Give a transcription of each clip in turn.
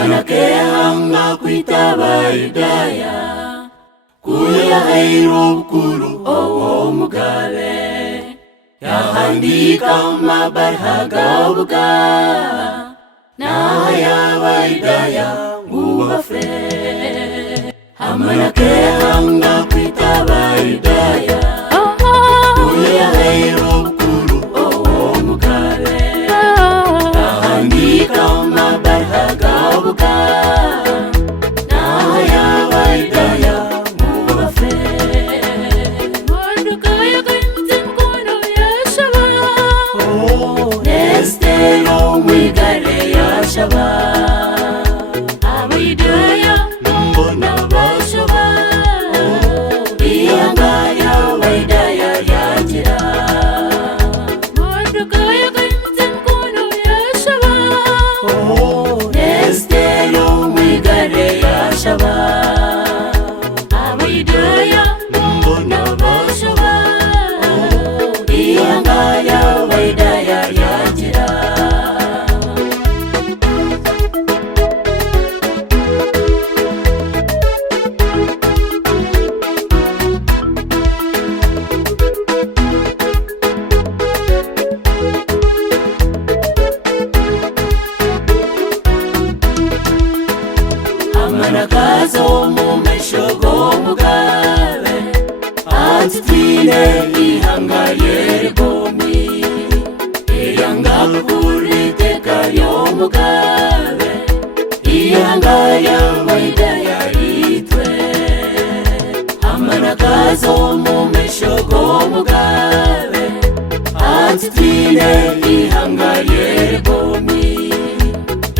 amanake hanga kwitaba Hidaya kuya hairu bukuru owo mugabe yahandika mabarhaga buga na yaba Hidaya ngubafe amanake hanga kwitaba Hidaya kuya hairu bukuru owo mugabe yahandika mabarhaga buga na yaba Hidaya ngubafe Mordukaya kaimutse mkono yashaba Nestero mwigare yashaba aba Hidaya mbona bashaba iyanga yaba Hidaya yagira Mordukaya kaimutse mkono yashaba Nestero mwigare yashaba aba Hidaya mbona bashaba iyanga yaba Hidaya yagira amanakazo mumeshogo mugabe atitine ihanga yergomi iyanga kuriteka yo mugabe ihanga yaba Hidaya yitwe amanakazo mumeshogo mugabe atitine ihanga yergomi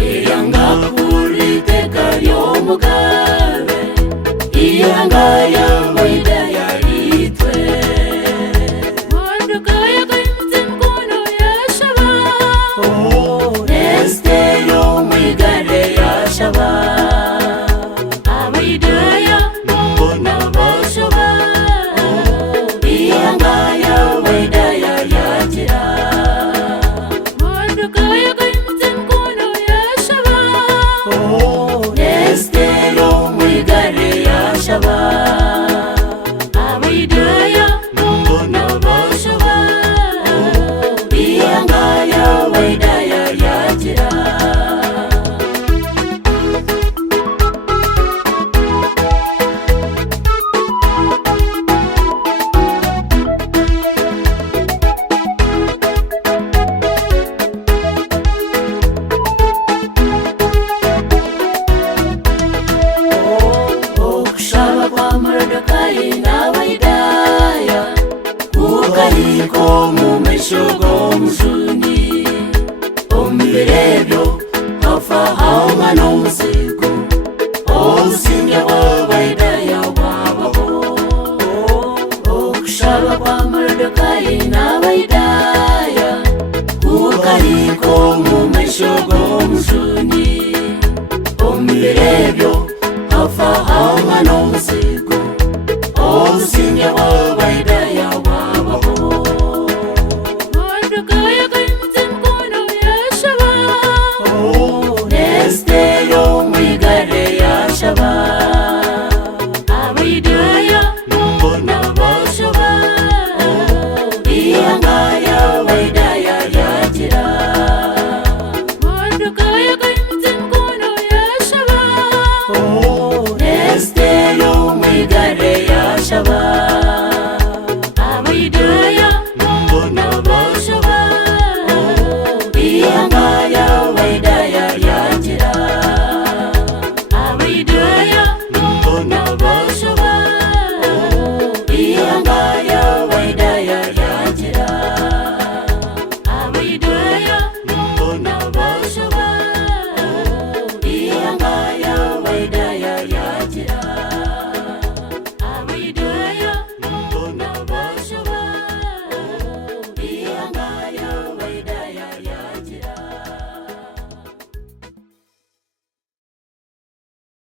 iyanga kuriteka yo mugabe iyanga yaba Hidaya yitwe Mordukaya kaimutse mkono yashaba Nestero mwigare yashaba aba Hidaya mbona bashaba iyanga yaba Hidaya yagira Mordukaya kaimutse mkono yashaba Nestero mwigare yashaba aba Hidaya mbona bashaba iyanga yaba Hidaya yagira okushaba kwa Mordukaya n'aba Hidaya kukahiko mumeshogo mujuni omubirebyo hafahauma n'omuzigo obusinge bw'aba Hidaya bwabaho okushaba kwa Mordukaya n'aba Hidaya kukahiko mumeshogo mujuni omubirebyo hafahauma n'omuzigo obusinge bw'aba